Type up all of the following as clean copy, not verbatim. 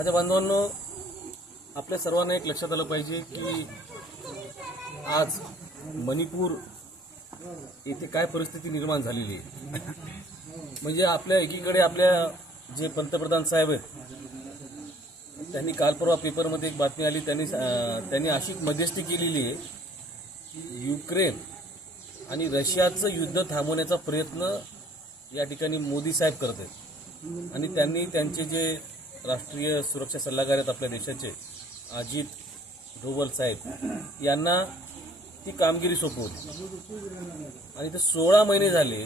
माझ्या बांधवांनो, आपल्या सर्वांना एक लक्षात आलं पाहिजे की आज मणिपूर येथे काय परिस्थिती निर्माण झालेली आहे. म्हणजे आपल्या एकीकडे आपल्या जे पंतप्रधान साहेब आहेत, त्यांनी काल परवा पेपरमध्ये एक बातमी आली, त्यांनी अशी मध्यस्थी केलेली आहे, युक्रेन आणि रशियाचं युद्ध थांबवण्याचा प्रयत्न या ठिकाणी मोदी साहेब करत आहेत. आणि त्यांनी त्यांचे जे राष्ट्रीय सुरक्षा सल्लागार आहेत आपल्या देशाचे, अजित डोवल साहेब, यांना ती कामगिरी सोपवली. आणि ते 16 महिने झाले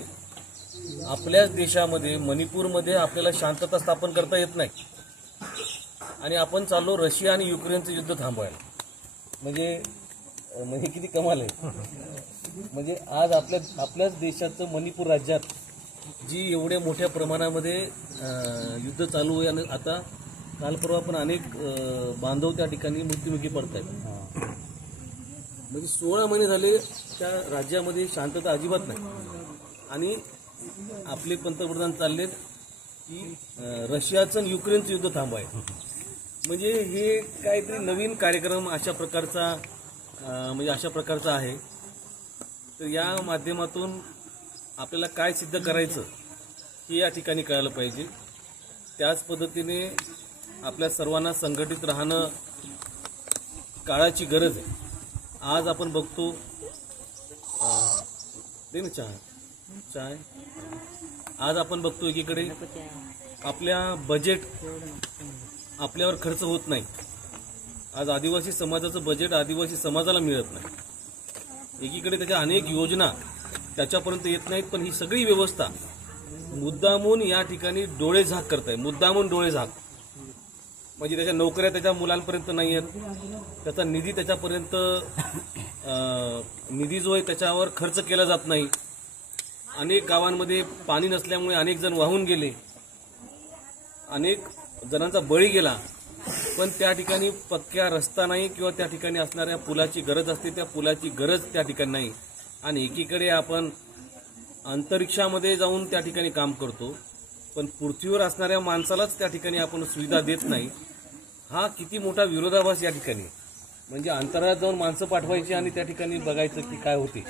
आपल्याच देशामध्ये मणिपूरमध्ये आपल्याला शांतता स्थापन करता येत नाही, आणि आपण चाललो रशिया आणि युक्रेनचं युद्ध थांबवायला. म्हणजे किती कमाल आहे. म्हणजे आज आपल्याच देशाचं मणिपूर राज्यात जी एवढ्या मोठ्या प्रमाणामध्ये युद्ध चालू आहे, आणि आता काल परवा पण अनेक बांधव त्या ठिकाणी मृत्युमुखी पडत आहेत. म्हणजे 16 महिने झाले त्या राज्यामध्ये शांतता अजिबात नाही, आणि आपले पंतप्रधान चाललेत की रशियाचं आणि युक्रेनचं युद्ध थांबवायचं. म्हणजे हे काहीतरी नवीन कार्यक्रम अशा प्रकारचा आहे. तर या माध्यमातून आपल्याला काय सिद्ध करायचं हे या ठिकाणी कळायला पाहिजे. त्याच पद्धतीने आपल्या सर्वांना संघटित राहणं काळाची गरज आहे. आज आपण बघतो, दे ना चहा. आज आपण बघतो एकीकडे आपल्या बजेट आपल्यावर खर्च होत नाही. आज आदिवासी समाजाचं बजेट आदिवासी समाजाला मिळत नाही. एकीकडे त्याच्या अनेक योजना त्याच्यापर्यंत येत नाहीत, पण ही सगळी व्यवस्था मुद्दामून या ठिकाणी डोळेझाक करताय. मुद्दामून डोळेझाक म्हणजे त्याच्या नोकऱ्या त्याच्या मुलांपर्यंत नाही आहेत, त्याचा निधी त्याच्यापर्यंत निधी जो आहे त्याच्यावर खर्च केला जात नाही. अनेक गावांमध्ये पाणी नसल्यामुळे अनेक जण वाहून गेले, अनेक जणांचा बळी गेला, पण त्या ठिकाणी पक्क्या रस्ता नाही किंवा त्या ठिकाणी असणाऱ्या पुलाची गरज असते, त्या पुलाची गरज त्या ठिकाणी नाही. आणि एकीकडे आपण अंतरिक्षामध्ये जाऊन त्या ठिकाणी काम करतो, पण पृथ्वीवर असणाऱ्या माणसालाच त्या ठिकाणी आपण सुविधा देत नाही. हा किती मोठा विरोधाभास या ठिकाणी. म्हणजे अंतराळात जाऊन माणसं पाठवायची आणि त्या ठिकाणी बघायचं की काय होते,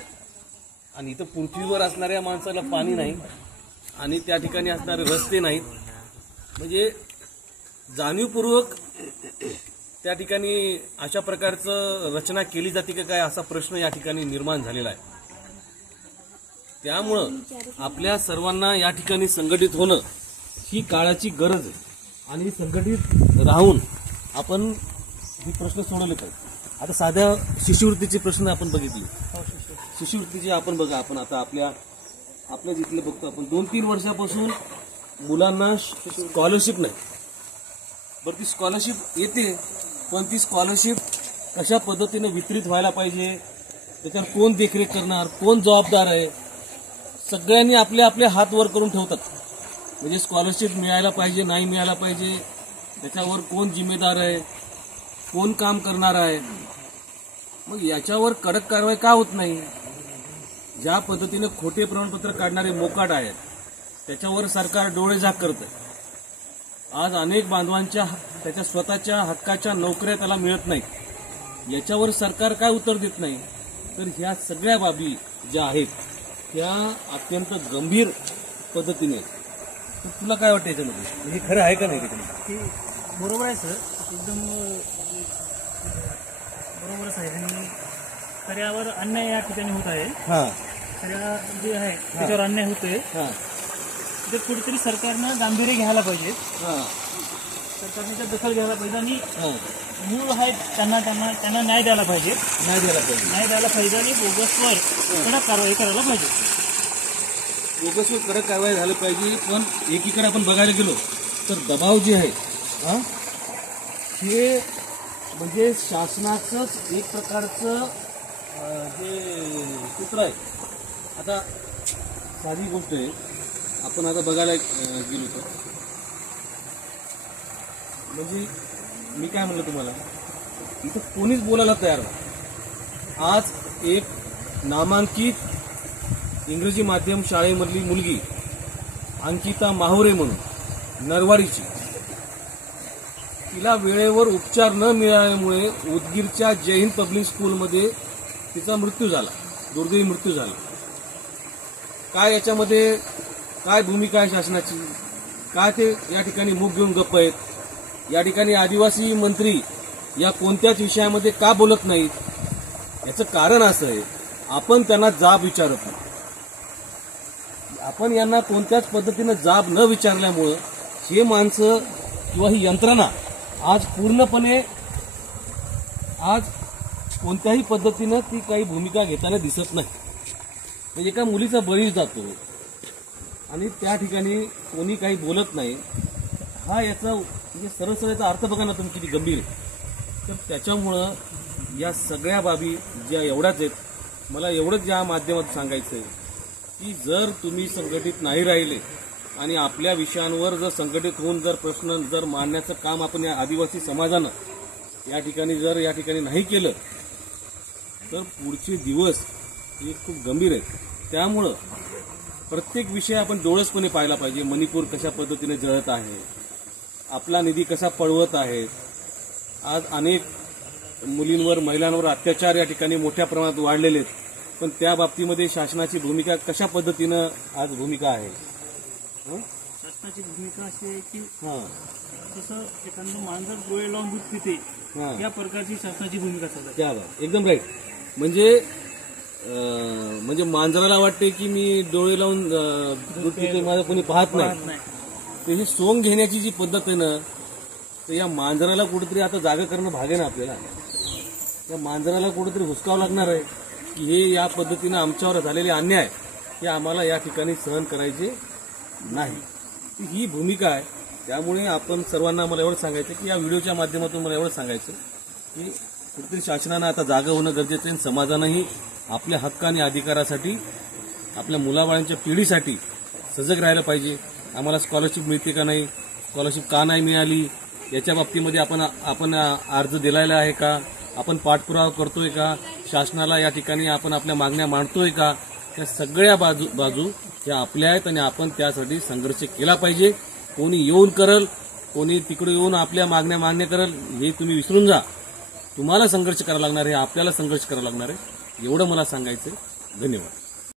आणि इथं पृथ्वीवर असणाऱ्या माणसाला पाणी नाही आणि त्या ठिकाणी असणारे रस्ते नाहीत. म्हणजे जाणीवपूर्वक त्या ठिकाणी अशा प्रकारचं रचना केली जाते का काय, असा प्रश्न या ठिकाणी निर्माण झालेला आहे. त्यामुळं आपल्या सर्वांना या ठिकाणी संघटित होणं ही काळाची गरज आहे, आणि संघटित राहून आपण हे प्रश्न सोडवले पाहिजे. आता साध्या शिष्यवृत्तीचे प्रश्न आपण बघितले. शिष्यवृत्तीचे आपण बघा, आपण आता आपल्या जिथले बघतो आपण 2-3 वर्षापासून मुलांना स्कॉलरशिप नाही. बरं, ती स्कॉलरशिप येते, पण ती स्कॉलरशिप कशा पद्धतीने वितरित व्हायला पाहिजे, त्याच्यावर कोण देखरेख करणार, कोण जबाबदार आहे, सगळ्यांनी आपले आपले हात वर करून ठेवतात. म्हणजे स्कॉलरशिप मिळायला पाहिजे, नाही मिळायला पाहिजे, त्याच्यावर कोण जिम्मेदार आहे, कोण काम करणार आहे. मग याच्यावर कडक कारवाई का होत नाही? ज्या पद्धतीने खोटे प्रमाणपत्र काढणारे मोकाट आहेत त्याच्यावर सरकार डोळेझाक करतंय. आज अनेक बांधवांच्या त्याच्या स्वतःच्या हक्काच्या नोकऱ्या त्याला मिळत नाहीत. याच्यावर सरकार काय उत्तर देत नाही? तर ह्या सगळ्या बाबी ज्या आहेत त्या अत्यंत गंभीर पद्धतीने. तुला काय वाटतं याच्यामध्ये, हे खरं आहे का नाही? त्याच्यामध्ये बरोबर आहे सर, एकदम बरोबरच आहे. आणि खऱ्यावर अन्याय या ठिकाणी होत आहे. खऱ्या जे आहे त्याच्यावर अन्याय होतोय. तर कुठेतरी सरकारनं गांभीर्य घ्यायला पाहिजे, सरकारने दखल घ्यायला पाहिजे, आणि मूळ आहे त्यांना न्याय द्यायला पाहिजे. आणि बोगसवर कडक कारवाई करायला पाहिजे. बोगसवर कडक कारवाई झाली पाहिजे. पण एकीकडे आपण बघायला गेलो तर दबाव जे आहे हे म्हणजे शासनाचंच एक प्रकारचं जे सूत्र आहे. आता साधी गोष्ट आहे, आपण आता बघायला गेलो तर म्हणजे मी काय म्हणलं तुम्हाला, इथं कोणीच बोलायला तयार नाही. आज एक नामांकित इंग्रजी माध्यम शाळेमधली मुलगी अंकिता माहुरे म्हणून नरवारीची, तिला वेळेवर उपचार न मिळाल्यामुळे उदगीरच्या जय हिंद पब्लिक स्कूलमध्ये तिचा मृत्यू झाला, दुर्दैवी मृत्यू झाला. काय याच्यामध्ये काय भूमिका आहे शासनाची? काय ते या ठिकाणी मुख घेऊन गप्प आहेत? या ठिकाणी आदिवासी मंत्री या कोणत्याच विषयामध्ये का बोलत नाहीत? याचं कारण असं आहे, आपण त्यांना जाब विचारत नाही. आपण यांना कोणत्याच पद्धतीनं जाब न विचारल्यामुळं हे माणसं किंवा ही यंत्रणा आज पूर्णपणे आज कोणत्याही पद्धतीनं ती काही भूमिका घेताना दिसत नाही. म्हणजे एका मुलीचा बळी जातो आणि त्या ठिकाणी कोणी काही बोलत नाही. हा याचा म्हणजे सरळ सरळ याचा अर्थ बघा ना तुम्ही किती गंभीर आहे. तर त्याच्यामुळं या सगळ्या बाबी ज्या एवढ्याच आहेत, मला एवढंच या माध्यमात सांगायचं आहे की जर तुम्ही संघटित नाही राहिले आणि आपल्या विषयांवर जर संघटित होऊन जर प्रश्न जर मांडण्याचं काम आपण या आदिवासी समाजानं या ठिकाणी नाही केलं तर पुढचे दिवस हे खूप गंभीर आहेत. त्यामुळं प्रत्येक विषय आपण डोळसपणे पाहायला पाहिजे. मणिपूर कशा पद्धतीने जळत आहे, आपला निधी कसा पळवत आहे, आज अनेक मुलींवर महिलांवर अत्याचार या ठिकाणी मोठ्या प्रमाणात वाढलेले आहेत. पण त्या बाबतीमध्ये शासनाची भूमिका कशा पद्धतीनं आज भूमिका आहे? शासनाची भूमिका अशी आहे की जसं एखादं मांजर डोळे लावून दूध पिते, या प्रकारची शासनाची भूमिका चालू आहे. त्या बाब एकदम राईट. म्हणजे मांजराला वाटते की मी डोळे लावून दूध पिते, माझं कोणी पाहत नाही. तर ही सोंग घेण्याची जी पद्धत आहे ना, तर या मांजराला कुठेतरी आता जागा करणं भाग आहे ना आपल्याला. या मांजराला कुठेतरी हुसकावं लागणार आहे की हे या पद्धतीनं आमच्यावर झालेले अन्याय हे आम्हाला या ठिकाणी सहन करायचे नाही. ही भूमिका आहे. त्यामुळे आपण सर्वांना मला एवढं सांगायचं की या व्हिडिओच्या माध्यमातून मला एवढं सांगायचं की कुठेतरी शासनानं आता जागा होणं गरजेचं आहे. समाजानंही आपल्या हक्क आणि अधिकारासाठी आपल्या मुलाबाळांच्या पिढीसाठी सजग राहायला पाहिजे. आम्हाला स्कॉलरशिप मिळते का नाही, स्कॉलरशिप का नाही मिळाली, याच्या बाबतीमध्ये आपण अर्ज दिलेला आहे का, आपण पाठपुरावा करतोय का, शासनाला या ठिकाणी आपण आपल्या मागण्या मांडतोय का, त्या सगळ्या बाजू ह्या आपल्या आहेत आणि आपण त्यासाठी संघर्ष केला पाहिजे. कोणी येऊन करल, कोणी तिकडे येऊन आपल्या मागण्या करल हे तुम्ही विसरून जा. तुम्हाला संघर्ष करावा लागणार आहे, आपल्याला संघर्ष करावा लागणार आहे. एवढं मला सांगायचं. धन्यवाद.